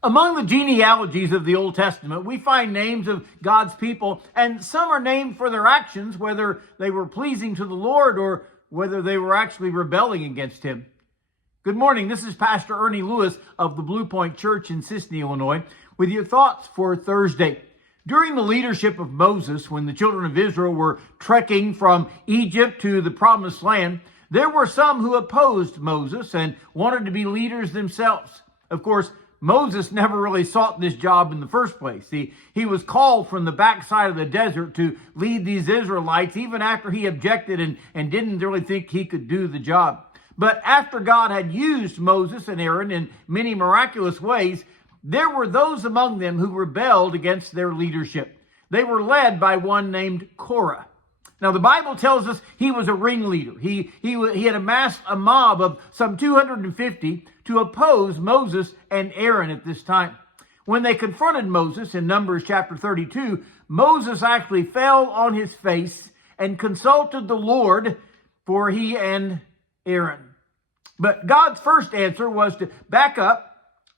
Among the genealogies of the Old Testament, we find names of God's people, and some are named for their actions, whether they were pleasing to the Lord or whether they were actually rebelling against him. Good morning. This is Pastor Ernie Lewis of the Blue Point Church in Sisney, Illinois, with your thoughts for Thursday. During the leadership of Moses, when the children of Israel were trekking from Egypt to the Promised Land, there were some who opposed Moses and wanted to be leaders themselves. Of course, Moses never really sought this job in the first place. He was called from the backside of the desert to lead these Israelites, even after he objected and didn't really think he could do the job. But after God had used Moses and Aaron in many miraculous ways, there were those among them who rebelled against their leadership. They were led by one named Korah. Now, the Bible tells us he was a ringleader. He had amassed a mob of some 250 to oppose Moses and Aaron at this time. When they confronted Moses in Numbers chapter 32, Moses actually fell on his face and consulted the Lord for he and Aaron. But God's first answer was to back up,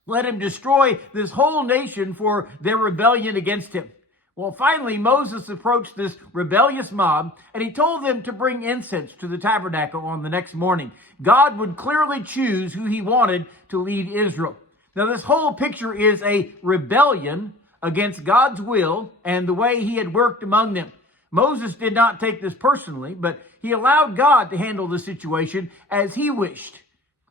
let him destroy this whole nation for their rebellion against him. Well, finally, Moses approached this rebellious mob, and he told them to bring incense to the tabernacle on the next morning. God would clearly choose who he wanted to lead Israel. Now, this whole picture is a rebellion against God's will and the way he had worked among them. Moses did not take this personally, but he allowed God to handle the situation as he wished.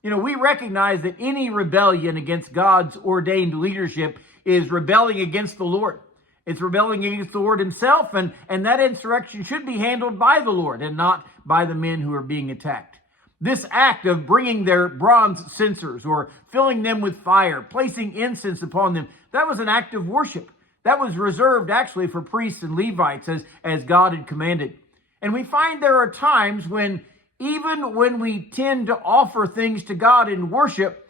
We recognize that any rebellion against God's ordained leadership is rebelling against the Lord. It's rebelling against the Lord himself, and that insurrection should be handled by the Lord and not by the men who are being attacked. This act of bringing their bronze censers or filling them with fire, placing incense upon them, that was an act of worship. That was reserved actually for priests and Levites as God had commanded. And we find there are times when even when we tend to offer things to God in worship,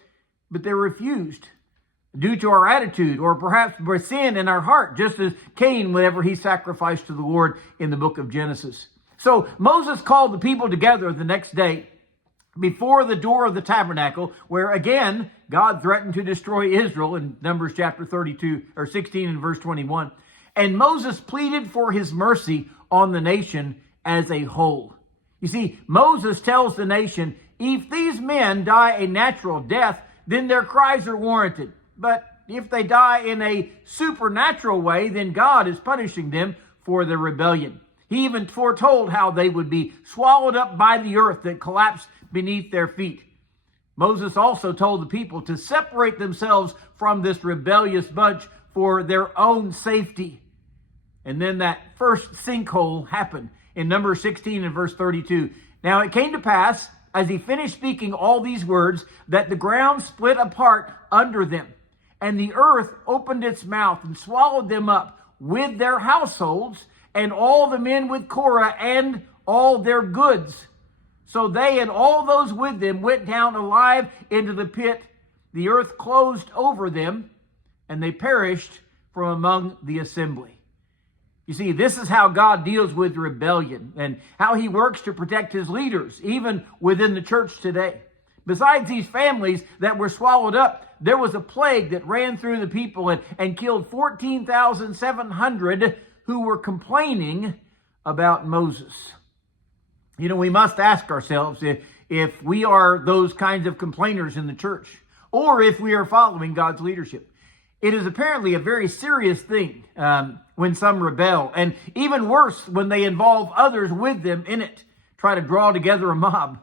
but they're refused due to our attitude or perhaps by sin in our heart, just as Cain whenever he sacrificed to the Lord in the book of Genesis. So Moses called the people together the next day before the door of the tabernacle, where again, God threatened to destroy Israel in Numbers chapter 32 or 16 and verse 21. And Moses pleaded for his mercy on the nation as a whole. You see, Moses tells the nation, if these men die a natural death, then their cries are warranted. But if they die in a supernatural way, then God is punishing them for their rebellion. He even foretold how they would be swallowed up by the earth that collapsed beneath their feet. Moses also told the people to separate themselves from this rebellious bunch for their own safety. And then that first sinkhole happened in Numbers 16 and verse 32. Now it came to pass, as he finished speaking all these words, that the ground split apart under them, and the earth opened its mouth and swallowed them up with their households and all the men with Korah and all their goods. So they and all those with them went down alive into the pit. The earth closed over them, and they perished from among the assembly. You see, this is how God deals with rebellion and how he works to protect his leaders, even within the church today. Besides these families that were swallowed up, there was a plague that ran through the people and killed 14,700 who were complaining about Moses. We must ask ourselves if we are those kinds of complainers in the church, or if we are following God's leadership. It is apparently a very serious thing when some rebel, and even worse when they involve others with them in it, try to draw together a mob.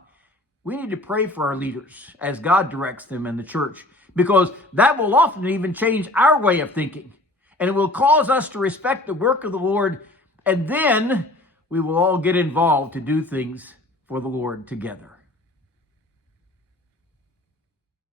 We need to pray for our leaders as God directs them in the church, because that will often even change our way of thinking, and it will cause us to respect the work of the Lord, and then we will all get involved to do things for the Lord together.